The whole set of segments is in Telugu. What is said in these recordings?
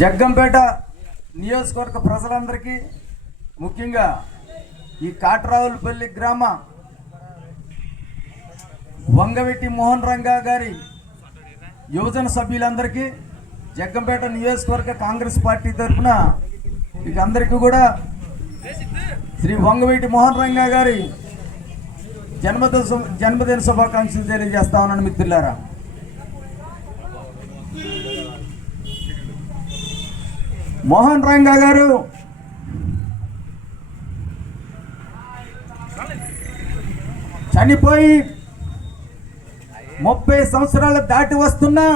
జగ్గంపేట నియోజకవర్గ ప్రజలందరికీ, ముఖ్యంగా ఈ కాట్రావులపల్లి గ్రామ వంగవీటి మోహన్ రంగా గారి యువజన సభ్యులందరికీ, జగ్గంపేట నియోజకవర్గ కాంగ్రెస్ పార్టీ తరఫున మీకు అందరికీ కూడా శ్రీ వంగవీటి మోహన్ రంగా గారి జన్మదిన శుభాకాంక్షలు తెలియజేస్తా ఉన్నాను మిత్రులారా. మోహన్ రంగా గారు చనిపోయి 30 సంవత్సరాలు దాటి వస్తున్నా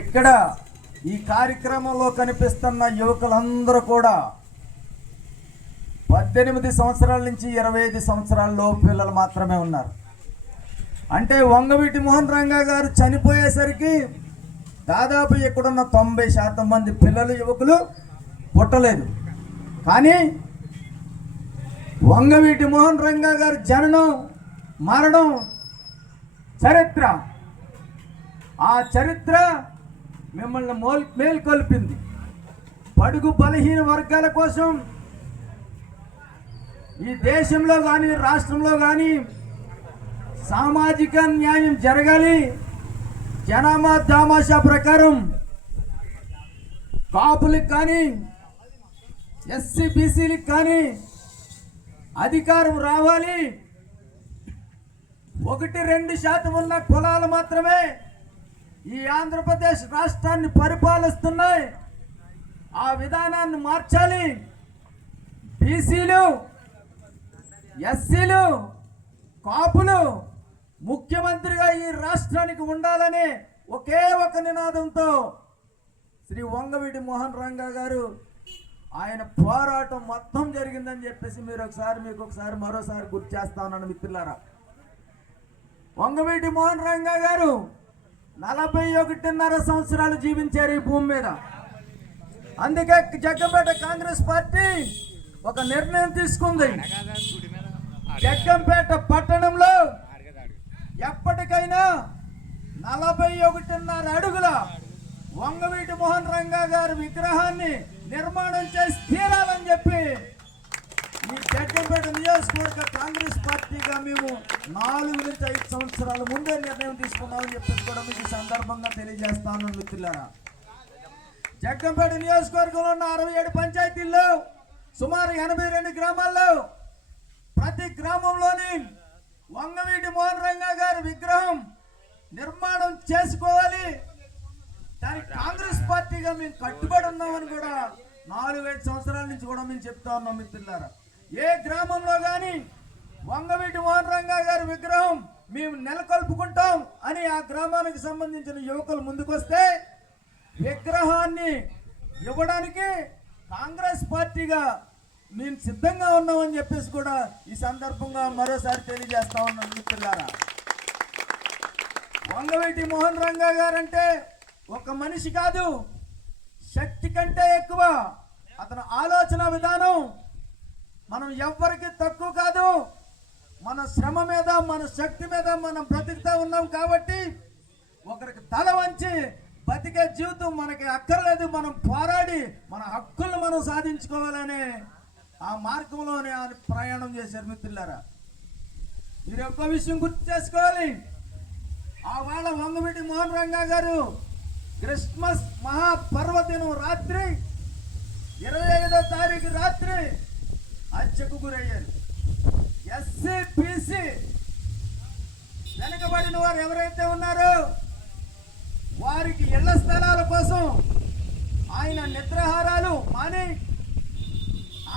ఇక్కడ ఈ కార్యక్రమంలో కనిపిస్తున్న యువకులందరూ కూడా 18 సంవత్సరాల నుంచి 25 సంవత్సరాల్లో పిల్లలు మాత్రమే ఉన్నారు. అంటే వంగవీటి మోహన్ రంగా గారు చనిపోయేసరికి దాదాపు ఇక్కడున్న 90% మంది పిల్లలు యువకులు పుట్టలేదు. కానీ వంగవీటి మోహన్ రంగా గారి జననం మరణం చరిత్ర, ఆ చరిత్ర మిమ్మల్ని మేల్కొల్పింది. బడుగు బలహీన వర్గాల కోసం ఈ దేశంలో కానీ రాష్ట్రంలో కానీ సామాజిక న్యాయం జరగాలి. జనాభా దామాషా ప్రకారం కాపులకు కానీ ఎస్సీ బీసీలకు కానీ అధికారం రావాలి. 1-2% ఉన్న కులాలు మాత్రమే ఈ ఆంధ్రప్రదేశ్ రాష్ట్రాన్ని పరిపాలిస్తున్నాయి. ఆ విధానాన్ని మార్చాలి. బీసీలు, ఎస్సీలు, కాపులు ముఖ్యమంత్రిగా ఈ రాష్ట్రానికి ఉండాలని ఒకే ఒక నినాదంతో శ్రీ వంగవీటి మోహన్ రంగా గారు ఆయన పోరాటం మొత్తం జరిగిందని చెప్పేసి మీకు ఒకసారి మరోసారి గుర్తు చేస్తా ఉన్నాను మిత్రులారా. వంగవీటి మోహన్ రంగా గారు 41.5 సంవత్సరాలు జీవించారు ఈ భూమి మీద. అందుకే జగ్గంపేట కాంగ్రెస్ పార్టీ ఒక నిర్ణయం తీసుకుంది. జగ్గంపేట పట్టణంలో ఎప్పటికైనా 41.5 అడుగుల వంగవీటి మోహన్ రంగా గారి విగ్రహాన్ని నిర్మాణం చేసి తీరాలని చెప్పి ఈ జగ్గంపేట నియోజకవర్గ కాంగ్రెస్ పార్టీగా మేము 4 నుంచి 5 సంవత్సరాల ముందే నిర్ణయం తీసుకున్నామని చెప్పేసి కూడా మీకు సందర్భంగా తెలియజేస్తాను మిత్రులారా. జగ్గంపేట నియోజకవర్గంలో ఉన్న 67 పంచాయతీల్లో సుమారు 82 గ్రామాల్లో ప్రతి గ్రామంలోని వంగవీటి మోహన్ రంగా గారి విగ్రహం నిర్మాణం చేసుకోవాలి. దానికి కాంగ్రెస్ పార్టీగా మేము కట్టుబడి ఉన్నామని కూడా 4-5 సంవత్సరాల నుంచి కూడా మేము చెప్తా ఉన్నాం మిత్రులారా. ఏ గ్రామంలో కానీ వంగవీటి మోహన్ రంగా గారి విగ్రహం మేము నెలకొల్పుకుంటాం అని ఆ గ్రామానికి సంబంధించిన యువకులు ముందుకొస్తే విగ్రహాన్ని ఇవ్వడానికి కాంగ్రెస్ పార్టీగా మేము సిద్ధంగా ఉన్నామని చెప్పేసి కూడా ఈ సందర్భంగా మరోసారి తెలియజేస్తా ఉన్నాం మిత్రులారా. వంగవీటి మోహన్ రంగా గారంటే ఒక మనిషి కాదు, శక్తి కంటే ఎక్కువ. అతని ఆలోచన విధానం మనం ఎవ్వరికి తక్కువ కాదు. మన శ్రమ మీద, మన శక్తి మీద మనం బ్రతుకుతూ ఉన్నాం కాబట్టి ఒకరికి తల వంచి బతికే జీవితం మనకి అక్కర్లేదు. మనం పోరాడి మన హక్కులను మనం సాధించుకోవాలనే ఆ మార్గంలోనే ఆయన ప్రయాణం చేశారు మిత్రులారా. మీరు ఒక్క విషయం గుర్తు చేసుకోవాలి. ఆ వాళ్ళ వంగవీటి మోహన్ రంగా గారు క్రిస్మస్ మహాపర్వదినం రాత్రి 25వ తారీఖు రాత్రి హత్యకు గురయ్యారు. ఎస్సీ బీసీ వెనుకబడిన వారు ఎవరైతే ఉన్నారో వారికి ఇళ్ల స్థలాల కోసం ఆయన నిద్రాహారాలు మాని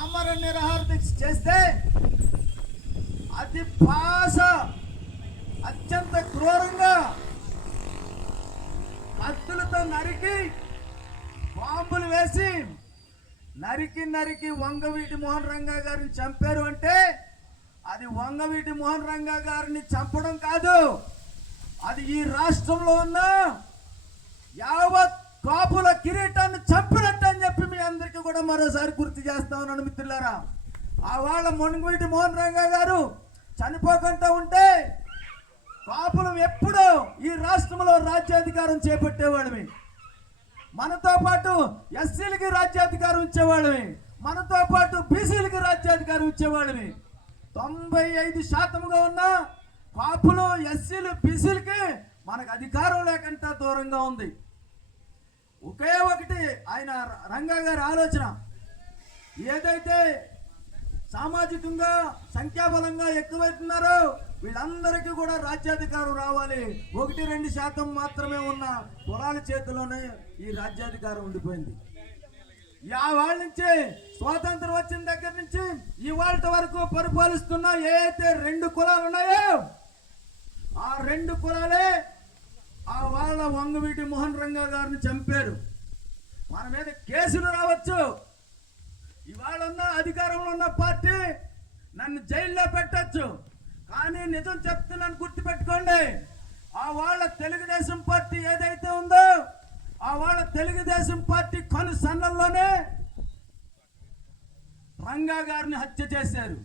ఆమరణ నిరాహార దీక్ష చేస్తే అతి భాష అత్యంత క్రూరంగా కత్తులతో నరికి బాంబులు వేసి నరికి వంగవీటి మోహన్ రంగా గారిని చంపారు. అంటే అది వంగవీటి మోహన్ రంగా గారిని చంపడం కాదు, అది ఈ రాష్ట్రంలో ఉన్న యావత్ కాపుల కిరీటాన్ని చంపినట్టు అని చెప్పి మీ అందరికీ కూడా మరోసారి గుర్తు చేస్తా ఉన్నాను మిత్రులారా. ఆ వాళ్ళ వంగవీటి మోహన్ రంగా గారు చనిపోకుండా ఉంటే కాపులం ఎప్పుడూ ఈ రాష్ట్రంలో రాజ్యాధికారం చేపట్టేవాళ్ళమి. మనతో పాటు ఎస్సీలకి రాజ్యాధికారం ఇచ్చేవాళ్ళమి, మనతో పాటు బీసీలకి రాజ్యాధికారం ఇచ్చేవాళ్ళమి. 95% ఉన్న కాపులు, ఎస్సీలు, బీసీలకి మనకు అధికారం లేకుండా దూరంగా ఉంది. ఒకే ఒకటి ఆయన రంగా గారి ఆలోచన, ఏదైతే సామాజికంగా సంఖ్యాబలంగా ఎక్కువైతున్నారో వీళ్ళందరికీ కూడా రాజ్యాధికారం రావాలి. 1-2% మాత్రమే ఉన్న కులాల చేతిలోనే ఈ రాజ్యాధికారం ఉండిపోయింది. వాళ్ళ నుంచి స్వాతంత్రం వచ్చిన దగ్గర నుంచి ఇవాళ వరకు పరిపాలిస్తున్న ఏదైతే 2 కులాలు ఉన్నాయో ఆ 2 కులాలే ఆ వాళ్ళ వంగవీటి మోహన్ రంగా గారిని చంపారు. మన మీద కేసులు రావచ్చు, ఇవాళ ఉన్న అధికారంలో ఉన్న పార్టీ నన్ను జైల్లో పెట్టచ్చు, కానీ నిజం చెప్తున్నాను గుర్తుపెట్టుకోండి. ఆ వాళ్ళ తెలుగుదేశం పార్టీ ఏదైతే ఉందో ఆ వాళ్ళ తెలుగుదేశం పార్టీ కనుసన్నల్లోనే రంగా గారిని హత్య చేశారు.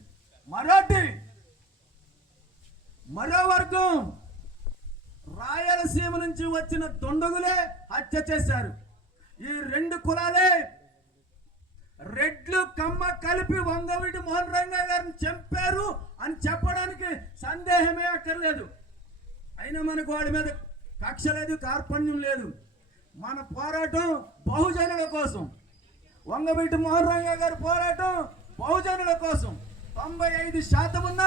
మరో వర్గం రాయలసీమ నుంచి వచ్చిన దొండగులే హత్య చేశారు. ఈ 2 కులాలే రెడ్లు కమ్మ కలిపి వంగవీటి మోహన్ రంగా గారిని చంపారు అని చెప్పడానికి సందేహమే అక్కర్లేదు. అయినా మనకు వాడి మీద కక్ష లేదు, కార్పణ్యం లేదు. మన పోరాటం బహుజనుల కోసం. వంగవీటి మోహన్ రంగా గారి పోరాటం బహుజనుల కోసం. 95% ఉన్న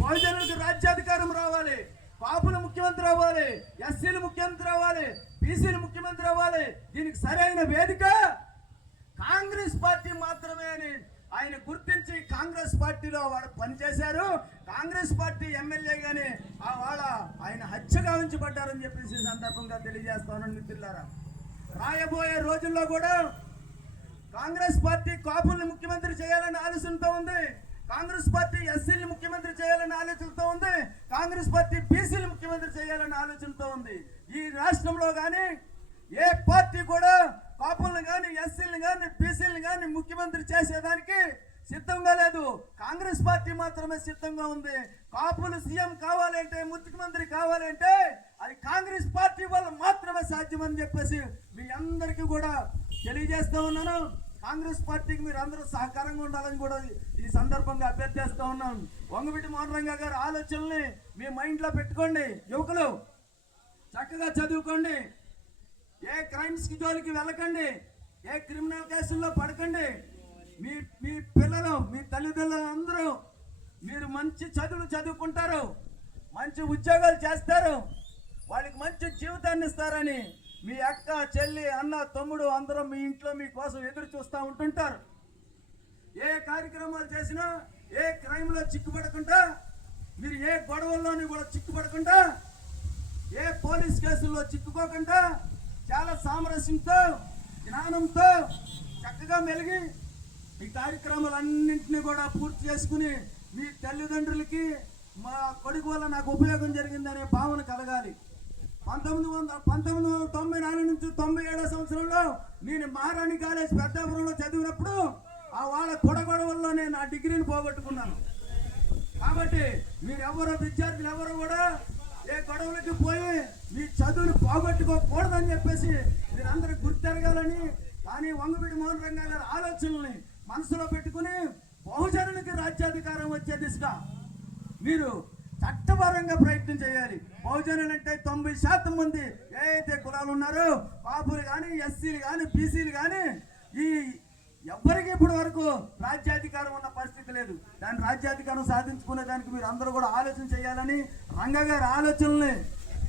బహుజనులకు రాజ్యాధికారం రావాలి, కాపులు ముఖ్యమంత్రి అవ్వాలి, ఎస్సీలు ముఖ్యమంత్రి అవ్వాలి, బీసీలు ముఖ్యమంత్రి అవ్వాలి. దీనికి సరైన వేదిక కాంగ్రెస్ పార్టీ మాత్రమే అని ఆయన గుర్తించి కాంగ్రెస్ పార్టీలో వాడు పనిచేశారు. కాంగ్రెస్ పార్టీ ఎమ్మెల్యేగానే ఆయన హత్యగా ఉంచబడ్డారని చెప్పేసి సందర్భంగా తెలియజేస్తాను మిత్రులారా. రాయబోయే రోజుల్లో కూడా కాంగ్రెస్ పార్టీ కాపుల్ని ముఖ్యమంత్రి చేయాలని ఆలోచనతో ఉంది, కాంగ్రెస్ పార్టీ ఎస్సీని ముఖ్యమంత్రి చేయాలని ఆలోచనతో ఉంది, కాంగ్రెస్ పార్టీ బీసీని ముఖ్యమంత్రి చేయాలని ఆలోచనతో ఉంది. ఈ రాష్ట్రంలో కానీ ఏ పార్టీ కూడా కాపుల్ని కానీ ఎస్సీని కానీ బీసీని కానీ ముఖ్యమంత్రి చేసేదానికి సిద్ధంగా లేదు. కాంగ్రెస్ పార్టీ మాత్రమే సిద్ధంగా ఉంది. కాపులు సీఎం కావాలంటే, ముఖ్యమంత్రి కావాలంటే అది కాంగ్రెస్ పార్టీ వల్ల మాత్రమే సాధ్యమని చెప్పేసి మీ అందరికీ కూడా తెలియజేస్తూ ఉన్నాను. కాంగ్రెస్ పార్టీకి మీరు అందరూ సహకారంగా ఉండాలని కూడా ఈ సందర్భంగా అభ్యర్థిస్తూ ఉన్నాను. వంగవీటి మోహన్ రంగా గారి ఆలోచనల్ని మీ మైండ్లో పెట్టుకోండి. యువకులు చక్కగా చదువుకోండి, ఏ క్రైమ్స్ కి జోలికి వెళ్ళకండి, ఏ క్రిమినల్ కేసుల్లో పడకండి. మీ పిల్లలు, మీ తల్లిదండ్రులు అందరూ మీరు మంచి చదువులు చదువుకుంటారు, మంచి ఉద్యోగాలు చేస్తారు, వాళ్ళకి మంచి జీవితాన్ని ఇస్తారని మీ అక్క, చెల్లి, అన్న, తమ్ముడు అందరూ మీ ఇంట్లో మీకోసం ఎదురు చూస్తూ ఉంటుంటారు. ఏ కార్యక్రమాలు చేసినా ఏ క్రైమ్లో చిక్కుపడకుండా, మీరు ఏ గొడవల్లోని కూడా చిక్కుపడకుండా, ఏ పోలీస్ కేసుల్లో చిక్కుకోకుండా చాలా సామరస్యంతో, జ్ఞానంతో చక్కగా మెలిగి ఈ కార్యక్రమాలన్నింటినీ కూడా పూర్తి చేసుకుని మీ తల్లిదండ్రులకి మా కొడుకు వల్ల నాకు ఉపయోగం జరిగిందనే భావన కలగాలి. 1994 నుంచి 97 సంవత్సరంలో నేను మహారాణి కాలేజ్ పెద్దాపురంలో చదివినప్పుడు ఆ వాళ్ళ కొడగొడవల్లోనే నా డిగ్రీని పోగొట్టుకున్నాను. కాబట్టి మీరెవరో విద్యార్థులు ఎవరు కూడా ఏ గొడవలకి పోయి మీ చదువుని పోగొట్టుకోకూడదని చెప్పేసి మీరందరూ గుర్తెరగాలని. కానీ వంగవీటి మోహన్ రంగా గారి ఆలోచనల్ని మనసులో పెట్టుకుని బహుజనులకి రాజ్యాధికారం వచ్చే దిశగా మీరు చట్టపరంగా ప్రయత్నం చేయాలి. బహుజనులు అంటే 90% మంది ఏదైతే కులాలు ఉన్నారో, కాపులు కానీ, ఎస్సీలు కానీ, బీసీలు కానీ, ఈ ఎవ్వరికి ఇప్పటి వరకు రాజ్యాధికారం ఉన్న పరిస్థితి లేదు. దాని రాజ్యాధికారం సాధించుకునే దానికి మీరు అందరూ కూడా ఆలోచన చేయాలని, రంగా గారి ఆలోచనల్ని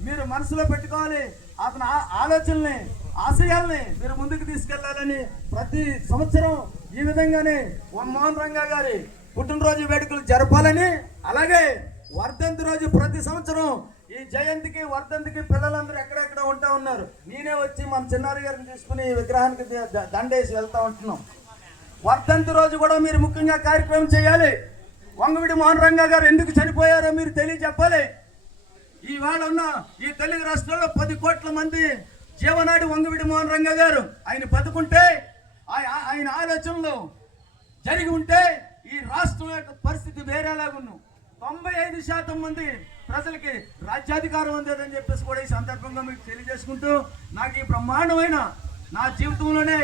మీరు మనసులో పెట్టుకోవాలి. అతని ఆలోచనల్ని, ఆశయాల్ని మీరు ముందుకు తీసుకెళ్లాలని ప్రతి సంవత్సరం ఈ విధంగానే మోహన్ రంగా గారి పుట్టినరోజు వేడుకలు జరపాలని, అలాగే వర్ధంతి రోజు ప్రతి సంవత్సరం ఈ జయంతికి, వర్ధంతికి పిల్లలందరూ ఎక్కడెక్కడ ఉంటా ఉన్నారు. నేనే వచ్చి మన చిన్నారి గారిని తీసుకుని విగ్రహానికి దండేసి వెళ్తా ఉంటున్నాం. వర్ధంతి రోజు కూడా మీరు ముఖ్యంగా కార్యక్రమం చేయాలి. వంగవీటి మోహన్ రంగా గారు ఎందుకు చనిపోయారో మీరు తెలియజెప్పాలి. ఇవాళ ఉన్న ఈ తెలుగు రాష్ట్రాల్లో 10 కోట్ల మంది జీవనాడి వంగవీటి మోహన్ రంగా గారు. ఆయన బతుకుంటే, ఆయన ఆలోచనలు జరిగి ఉంటే ఈ రాష్ట్రం యొక్క పరిస్థితి వేరేలాగున్నాం. 95% మంది ప్రజలకి రాజ్యాధికారం అందేదని చెప్పేసి కూడా ఈ సందర్భంగా మీకు తెలియజేసుకుంటూ, నాకు ఈ బ్రహ్మాండమైన నా జీవితంలోనే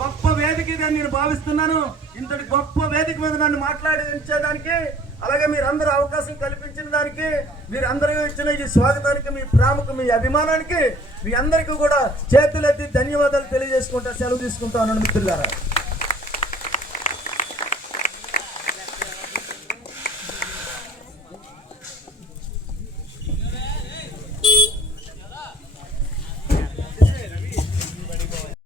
గొప్ప వేదిక ఇదని నేను భావిస్తున్నాను. ఇంతటి గొప్ప వేదిక మీద నన్ను మాట్లాడించేదానికి, అలాగే మీరందరూ అవకాశం కల్పించిన దానికి, మీరందరూ ఇచ్చిన ఈ స్వాగతానికి, మీ ప్రేమకు, మీ అభిమానానికి మీ అందరికీ కూడా చేతులెత్తి ధన్యవాదాలు తెలియజేసుకుంటా సెలవు తీసుకుంటాను మిత్రులారా.